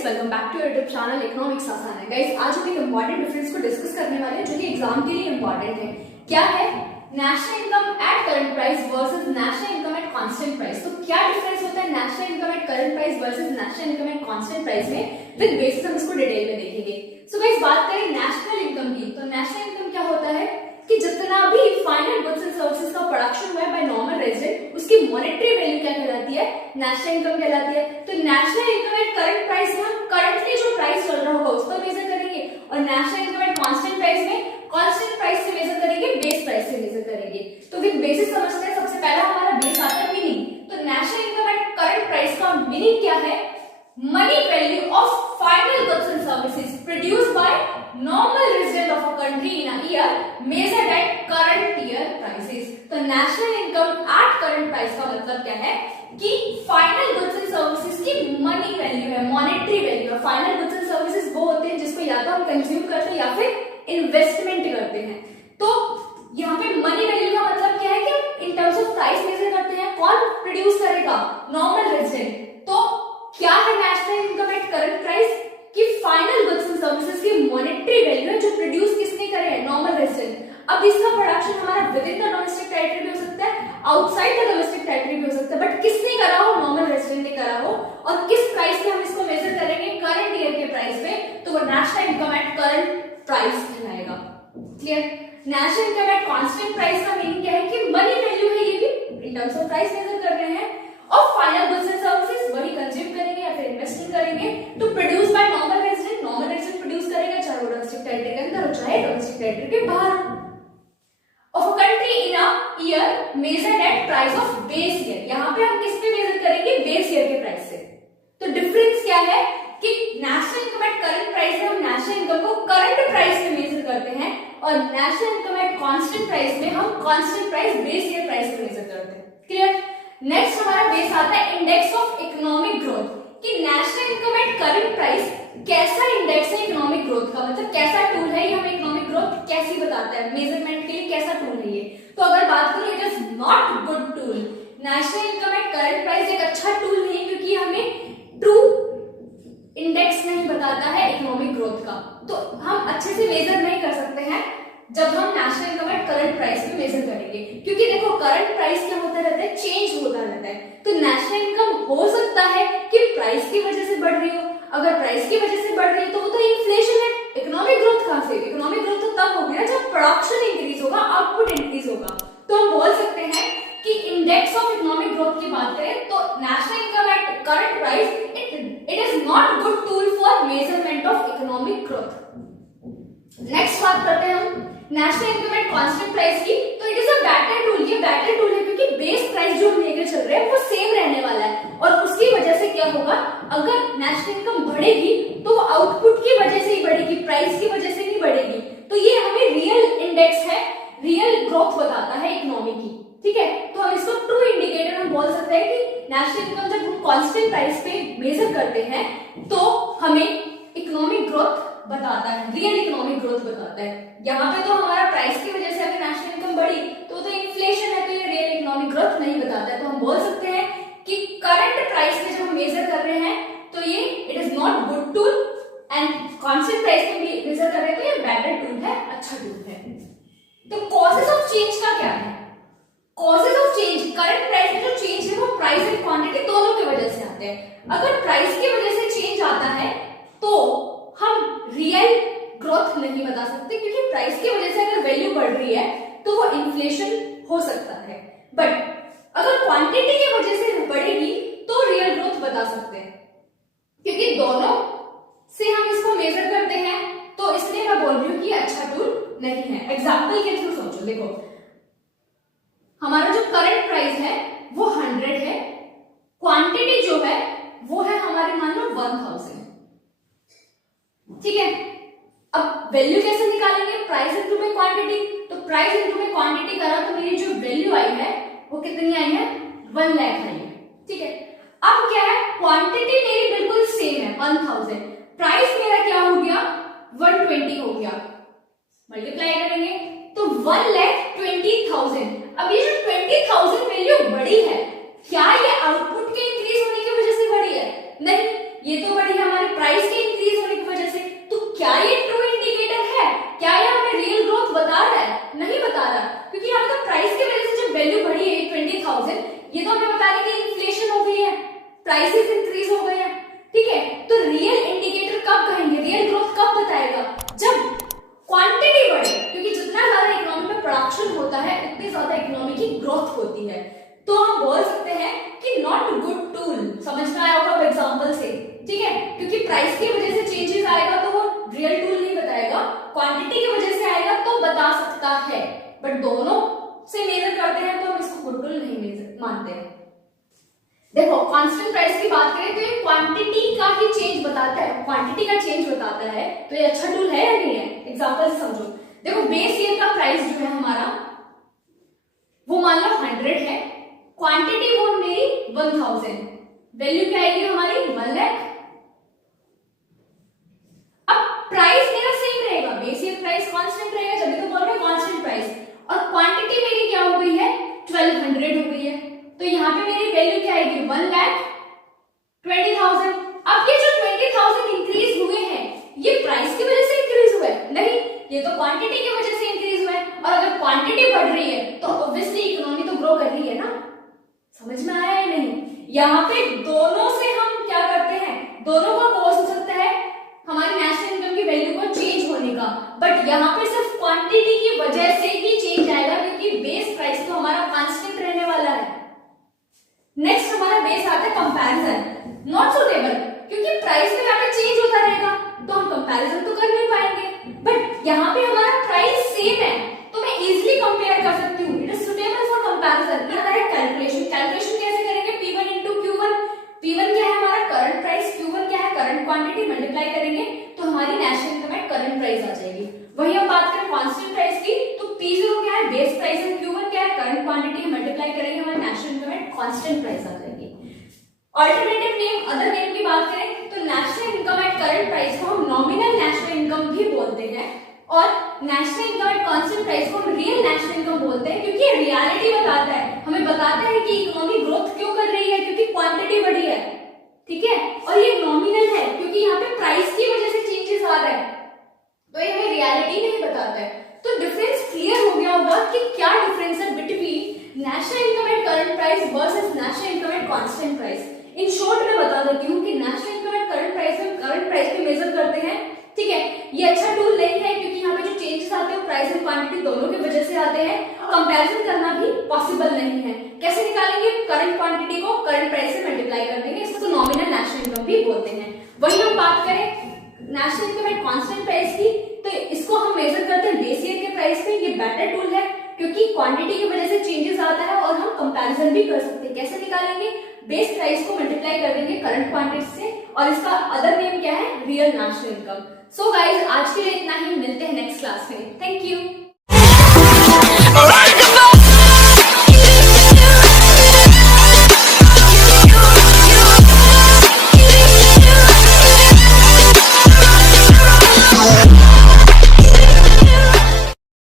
Guys, welcome back to YouTube channel economics आसान है। Guys, आज हम एक इंपॉर्टेंट डिफरेंस को डिस्कस करने वाले हैं जो कि एग्जाम के लिए इंपॉर्टेंट है। क्या है? National income at current price versus national income at constant price. तो क्या डिफरेंस होता है national income at current price versus national income at constant price में? विद बेसिस हम इसको डिटेल में देखेंगे। सो गाइस, बात करें नेशनल इनकम की, तो नेशनल इनकम क्या होता है कि जितना भी फाइनल गुड्स एंड सर्विसेज का प्रोडक्शन हुआ है बाय नॉर्मल रेजिडेंट, उसकी मॉनेटरी वैल्यू क्या कहलाती है? नेशनल इनकम कहलाती है। तो national income at current price में हम करंटली जो प्राइस चल रहा होगा उस पर मेजर करेंगे, और national income at constant price में कांस्टेंट प्राइस से मेजर करेंगे, बेस प्राइस से मेजर करेंगे। तो विद बेसिस समझते हैं। सबसे पहला हमारा बेस आता है मीनिंग। तो national income at current price का मीनिंग क्या है? Money value of final goods and services produced by normal resident of a country in a year measured at current year prices। तो national income at current price का मतलब क्या है कि final goods and services की money value है, monetary value है। final goods and services वो होते हैं जिसको या तो हम कंज्यूम करते हैं या फिर इन्वेस्टमेंट करते हैं। तो यहाँ पे मनी वैल्यू का मतलब क्या है कि in terms of price measure करते हैं। कौन प्रोड्यूस करेगा? Normal resident. तो क्या है national income at current price? कि फाइनल गुड्स एंड सर्विसेज की मॉनेटरी वैल्यू है जो प्रोड्यूस किसने करे है? Normal resident. अब इसका प्रोडक्शन हमारा within the domestic territory भी हो सकता है, आउटसाइड द डोमेस्टिक टेरिटरी भी हो सकता है, बट किसने करा हो? नॉर्मल रेजिडेंट ने करा हो। और किस प्राइस पे हम इसको मेजर करेंगे? करंट ईयर के प्राइस पे। तो वो national income at current price कहलाएगा। Clear? National income at constant price का मीनिंग क्या है कि मनी वैल्यू है, ये भी in terms of price measure कर रहे हैं, और फाइनल गुड्स एंड सर्विसेज वही कंज्यूम करेंगे या फिर इन्वेस्टमेंट करेंगे to produce by normal resident. Normal resident produce करेगा चाहे वो डोमेस्टिक टेरिटरी के अंदर हो चाहे डोमेस्टिक टेरिटरी के बाहर। Of a country in a year measured at price of base year. यहाँ पे हम किस पे मेजर करेंगे? बेस ईयर के प्राइस से। तो डिफरेंस क्या है कि national income at current price में हम नेशनल इनकम को करंट प्राइस में मेजर करते हैं, और national income at constant price में हम constant price base year price में मेजर करते हैं। क्लियर? नेक्स्ट हमारा बेस आता है इंडेक्स ऑफ इकोनॉमिक ग्रोथ। कि national income at current price कैसा इंडेक्स है इकोनॉमिक ग्रोथ का, मतलब कैसा टूल है ये हमें इकोनॉमिक ग्रोथ कैसी बताता है, मेजरमेंट के लिए कैसा टूल है ये। तो अगर बात करें it is not good tool. National income at current price एक अच्छा टूल नहीं, क्योंकि हमें ट्रू इंडेक्स नहीं बताता है इकोनॉमिक ग्रोथ का। तो हम अच्छे से मेजर नहीं कर सकते हैं जब हम national income at current price पे मेजर करेंगे, क्योंकि देखो करंट प्राइस क्या होता रहता है? चेंज होता रहता है। तो नेशनल इनकम हो सकता है कि प्राइस की वजह से बढ़ रही हो। अगर प्राइस की वजह से बढ़ रही है तो वो तो इन्फ्लेशन है। इकोनॉमिक ग्रोथ कहां से? इकोनॉमिक ग्रोथ तो तब होगी ना जब प्रोडक्शन इंक्रीज होगा, आउटपुट इंक्रीज होगा। तो हम बोल सकते हैं कि इंडेक्स ऑफ इकोनॉमिक ग्रोथ की बात करें तो national income at current price it is not good tool for measurement of economic growth. Next बात करते हैं हम national income at constant price की। तो it is a better tool. ये बेटर टूल है क्योंकि बेस प्राइस जो हम लेकर चल रहे हैं वो सेम रहने वाला है, और उसकी वजह से क्या होगा? अगर नेशनल इनकम बढ़ेगी तो वो आउटपुट की वजह से ही बढ़ेगी, प्राइस की वजह से नहीं बढ़ेगी। तो ये हमें रियल इंडेक्स है, रियल ग्रोथ बताता है इकोनॉमी की। ठीक है? तो हम इसको ट्रू इंडिकेटर हम बोल सकते हैं कि नेशनल इनकम जब हम कांस्टेंट प्राइस पे मेजर करते हैं तो हमें इकोनॉमिक ग्रोथ बताता है, रियल इकोनॉमिक ग्रोथ बताता है। यहाँ पे तो हमारा प्राइस की वजह से अगर नेशनल इनकम बढ़ी तो इन्फ्लेशन है, तो ये रियल इकोनॉमिक ग्रोथ नहीं बताता है। तो हम बोल सकते हैं कि करंट प्राइस में जब हम मेजर कर रहे हैं तो ये it is not good tool, and constant price में भी मेजर कर रहे हैं तो ये बेटर टूल है, अच्छा टूल है। तो कॉजेस ऑफ चेंज का क्या है? Causes of change current price में जो चेंज है वो प्राइस एंड क्वांटिटी दोनों की वजह से आते हैं। अगर प्राइस की वजह से चेंज आता है तो हम रियल ग्रोथ नहीं बता सकते, क्योंकि प्राइस की वजह से अगर वैल्यू बढ़ रही है तो वो इन्फ्लेशन हो सकता है, बट अगर क्वांटिटी की वजह से बढ़ेगी तो रियल ग्रोथ बता सकते हैं, क्योंकि दोनों से हम इसको मेजर करते हैं। तो इसलिए मैं बोल रही हूँ कि अच्छा टूल नहीं है। एग्जाम्पल के थ्रू सोचो। देखो हमारा जो करंट प्राइस है वो 100 है, क्वांटिटी जो है वो है हमारी मान लो 1000। ठीक है? अब वैल्यू कैसे निकालेंगे? प्राइस इनटू में क्वांटिटी। तो प्राइस इनटू में क्वांटिटी करा तो मेरी जो वैल्यू आई है वो कितनी आई है? 1 लाख आई है। ठीक है? अब क्या है? क्वांटिटी मेरी बिल्कुल सेम है 1000, प्राइस मेरा क्या हो गया? 120 हो गया। मल्टीप्लाई करेंगे तो 1,20,000। अब ये जो 20,000 वैल्यू बढ़ी है, क्या ये आउटपुट के इंक्रीज होने की वजह से बढ़ी है? नहीं, ये तो बढ़ी है हमारी प्राइस जितनी ज्यादा इकोनॉमी की ग्रोथ होती है। तो हम बोल सकते हैं कि नॉट गुड टूल। समझ में आया होगा एग्जांपल से, ठीक है, क्योंकि प्राइस की वजह से चेंजेस आएगा तो वो रियल टूल नहीं बताएगा, क्वांटिटी की वजह से आएगा तो बता सकता है, बट दोनों से मेजर करते हैं तो हम इसको गुड टूल नहीं मेजर मानते हैं। देखो कांस्टेंट प्राइस की बात करें तो ये क्वांटिटी का ही चेंज बताता है, क्वांटिटी का चेंज बताता है, तो ये अच्छा टूल है या नहीं है? एग्जांपल से समझो। देखो बेस ईयर का प्राइस जो है हमारा वो मान लो 100 है, क्वांटिटी वो मेरी 1000, वैल्यू क्या आएगी हमारी 1 लाख। अब प्राइस मेरा सेम रहेगा, बेस ईयर प्राइस कांस्टेंट रहेगा, जब भी तो बोल रहे हैं कांस्टेंट प्राइस, और क्वांटिटी मेरी क्या हो गई है 1200 हो गई है, तो यहाँ पे मेरी वैल्यू क्या आएगी 1,20,000। अब ये जो 20,000 इंक्रीज हुए हैं ये प्राइस की वजह से इंक्रीज हुए? नहीं, ये तो क्वांटिटी की वजह से इंक्रीज हुए, और अगर क्वांटिटी बढ़ रही है तो ऑब्वियसली इकोनॉमी तो ग्रो कर रही है ना। समझ में आया है नहीं? यहाँ पे दोनों से हम क्या करते हैं, दोनों का कॉज हो सकता है हमारी नेशनल इनकम की वैल्यू को चेंज होने का, बट यहाँ पे सिर्फ क्वांटिटी की वजह से ही चेंज आएगा, क्योंकि बेस प्राइस तो हमारा कांस्टेंट रहने वाला है। नेक्स्ट हमारा बेस आता है कंपैरिजन, नॉट सुटेबल, क्योंकि प्राइस में यहाँ पे चेंज होता रहेगा तो हम कंपैरिजन तो कर नहीं पाएंगे, बट यहाँ पे हमारा प्राइस सेम है तो मैं इजीली कंपेयर कर सकती हूँ। It is suitable for comparison. Calculation कैसे करेंगे, P1 into Q1, P1 क्या है हमारा करंट प्राइस, Q1 क्या है करंट क्वांटिटी, मल्टीप्लाई करेंगे तो हमारी national income at current price आ जाएगी। वही हम बात करें कांस्टेंट प्राइस की तो P0 क्या है बेस प्राइस है, Q1 क्या है करंट क्वांटिटी, मल्टीप्लाई करेंगे हमारी national income at constant price आ जाएगी। अल्टरनेटिव नेम, अदर नेम की बात करें तो national income at current price को हम नॉमिनल नेशनल इनकम भी बोलते हैं, और national income at constant price को हम रियल नेशनल इनकम बोलते हैं, क्योंकि ये रियलिटी बताता है, हमें बताता है कि इकोनॉमी ग्रोथ क्यों कर रही है, क्योंकि क्वांटिटी बढ़ी है, ठीक है, और ये नॉमिनल है क्योंकि यहाँ पे प्राइस की वजह से चेंजेस आ रहा है, तो ये हमें रियलिटी नहीं बताता है। तो डिफरेंस क्लियर हो गया होगा कि क्या डिफरेंस है between national income at current price versus national income at constant price. In short में बता देती हूँ कि national income at current price में करंट प्राइस पे मेजर करते हैं, ठीक है, ये अच्छा टूल नहीं है क्योंकि यहाँ पे जो चेंजेस आते हैं प्राइस एंड क्वांटिटी दोनों की वजह से आते हैं, कंपैरिजन करना भी पॉसिबल नहीं है। कैसे निकालेंगे, करंट क्वांटिटी को करंट प्राइस से मल्टीप्लाई कर देंगे, इसको नॉमिनल नेशनल इनकम भी बोलते हैं। वही हम बात करें national income at constant price की तो इसको हम मेजर करते हैं बेस ईयर के प्राइस पे। ये बेटर टूल है क्योंकि क्वांटिटी की वजह से चेंजेस आता है और हम कंपैरिजन भी कर सकते हैं। कैसे निकालेंगे, बेस प्राइस को मल्टीप्लाई कर देंगे करंट क्वांटिटी से, और इसका अदर नेम क्या है real national income. So guys आज के लिए इतना ही, मिलते हैं नेक्स्ट क्लास में। Thank you.